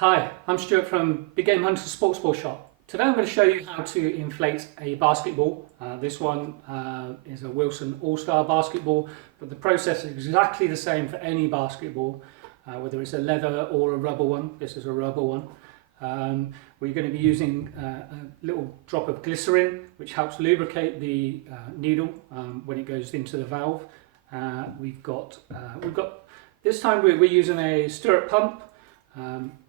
Hi, I'm Stuart from Big Game Hunter Sports Ball Shop. Today I'm going to show you how to inflate a basketball. This one is a Wilson All-Star basketball, but the process is exactly the same for any basketball, whether it's a leather or a rubber one. This is a rubber one. We're going to be using a little drop of glycerin, which helps lubricate the needle when it goes into the valve. We've got this time we're using a stirrup pump,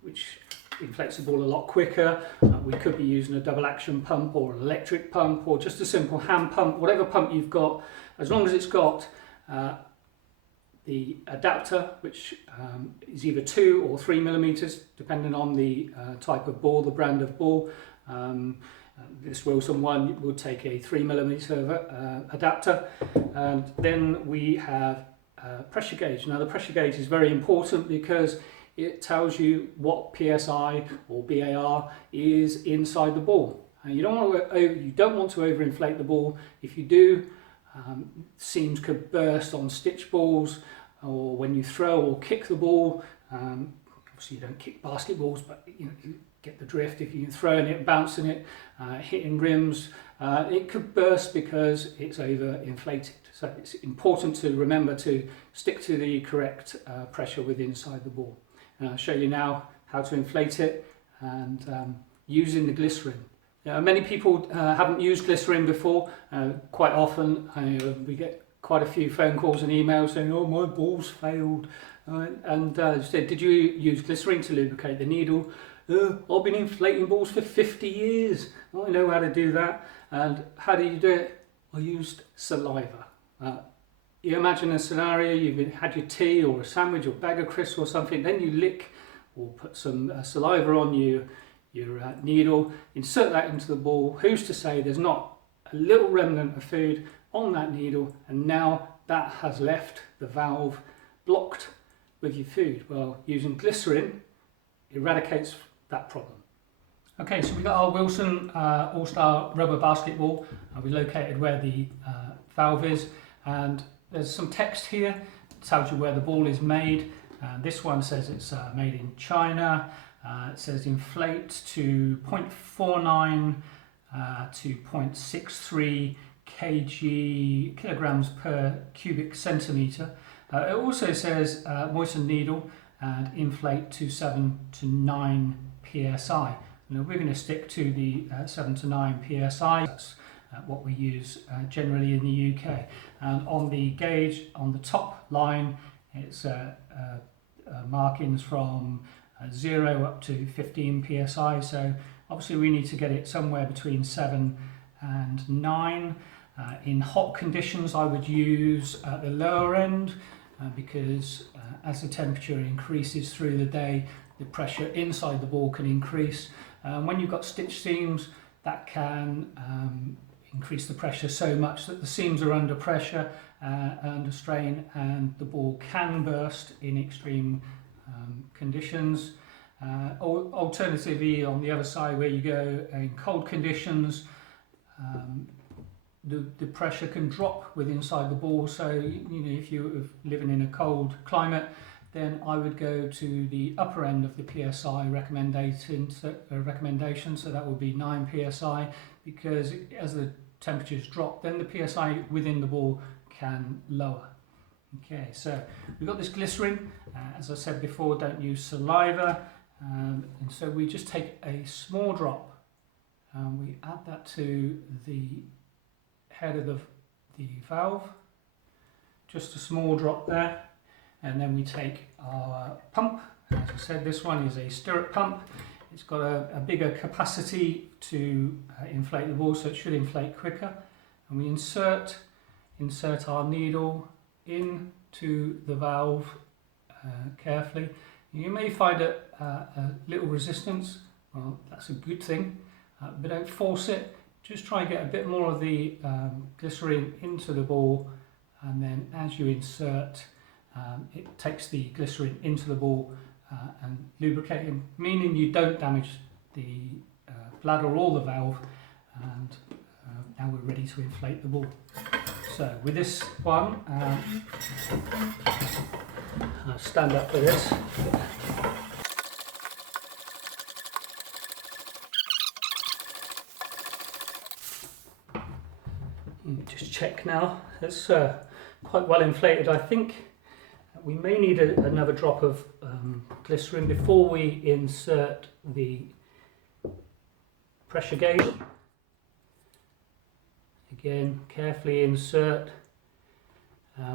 which inflates the ball a lot quicker. We could be using a double action pump or an electric pump or just a simple hand pump, whatever pump you've got, as long as it's got the adapter, which is either 2 or 3 millimeters, depending on the type of ball, the brand of ball. This Wilson one will take a 3 millimeter adapter, and then we have a pressure gauge. Now the pressure gauge is very important because it tells you what PSI or BAR is inside the ball. You don't want to overinflate the ball. If you do, seams could burst on stitch balls, or when you throw or kick the ball. Obviously you don't kick basketballs, but you get the drift. If you're throwing it, bouncing it, hitting rims, it could burst because it's overinflated. So it's important to remember to stick to the correct pressure within inside the ball. I'll show you now how to inflate it and using the glycerin. Many people haven't used glycerin before. Quite often we get quite a few phone calls and emails saying, "Oh, my ball's failed." And said, "Did you use glycerin to lubricate the needle?" "I've been inflating balls for 50 years. I know how to do that." And how do you do it? I used saliva. You imagine a scenario, you've had your tea or a sandwich or bag of crisps or something, then you lick or put some saliva on your needle, insert that into the ball. Who's to say there's not a little remnant of food on that needle, and now that has left the valve blocked with your food? Well, using glycerin eradicates that problem. Okay, so we got our Wilson All-Star rubber basketball. We located where the valve is, and there's some text here that tells you where the ball is made. This one says it's made in China. It says inflate to 0.49 to 0.63 kilograms per cubic centimetre. It also says moisten needle and inflate to 7 to 9 psi. Now we're going to stick to the 7 to 9 psi. That's what we use generally in the UK. And on the gauge, on the top line, it's markings from 0 up to 15 psi. So obviously we need to get it somewhere between 7 and 9. In hot conditions, I would use the lower end because as the temperature increases through the day, the pressure inside the ball can increase. When you've got stitch seams, that can increase the pressure so much that the seams are under pressure, under strain, and the ball can burst in extreme conditions. Alternatively, on the other side where you go in cold conditions, the pressure can drop with inside the ball. So if you're living in a cold climate, then I would go to the upper end of the PSI recommendation, so that would be 9 PSI, because as the temperatures drop, then the PSI within the ball can lower. Okay, so we've got this glycerin. As I said before, don't use saliva. And so we just take a small drop and we add that to the head of the valve. Just a small drop there. And then we take our pump. As I said, this one is a stirrup pump. It's got a bigger capacity to inflate the ball, so it should inflate quicker. And we insert our needle into the valve carefully. You may find a little resistance. Well, that's a good thing, but don't force it. Just try and get a bit more of the glycerin into the ball, and then as you insert, it takes the glycerin into the ball and lubricating, meaning you don't damage the bladder or the valve. And now we're ready to inflate the ball. So with this one, I'll stand up for this. now. It's quite well inflated. I think we may need another drop of glycerin before we insert the pressure gauge. Again, carefully insert.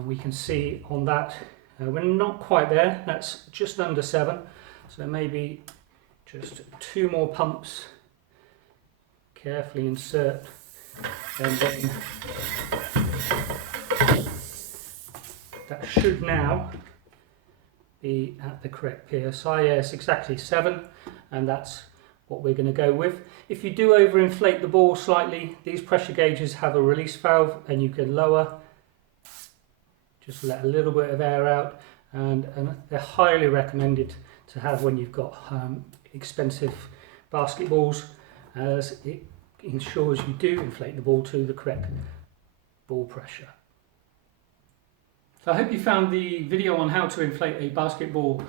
We can see on that we're not quite there. That's just under 7, so maybe just 2 more pumps. Carefully insert, and then that should now be at the correct PSI. Yes, exactly 7, and that's what we're going to go with. If you do overinflate the ball slightly, these pressure gauges have a release valve, and you can lower, just let a little bit of air out, and they're highly recommended to have when you've got expensive basketballs, as it ensures you do inflate the ball to the correct ball pressure. So I hope you found the video on how to inflate a basketball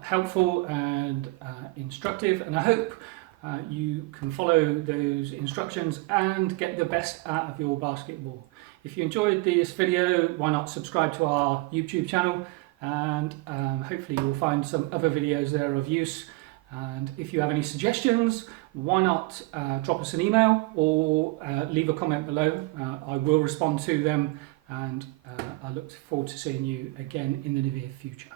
helpful and instructive, and I hope you can follow those instructions and get the best out of your basketball. If you enjoyed this video, why not subscribe to our YouTube channel, and hopefully you will find some other videos there of use. And if you have any suggestions, why not drop us an email or leave a comment below. I will respond to them, and I look forward to seeing you again in the near future.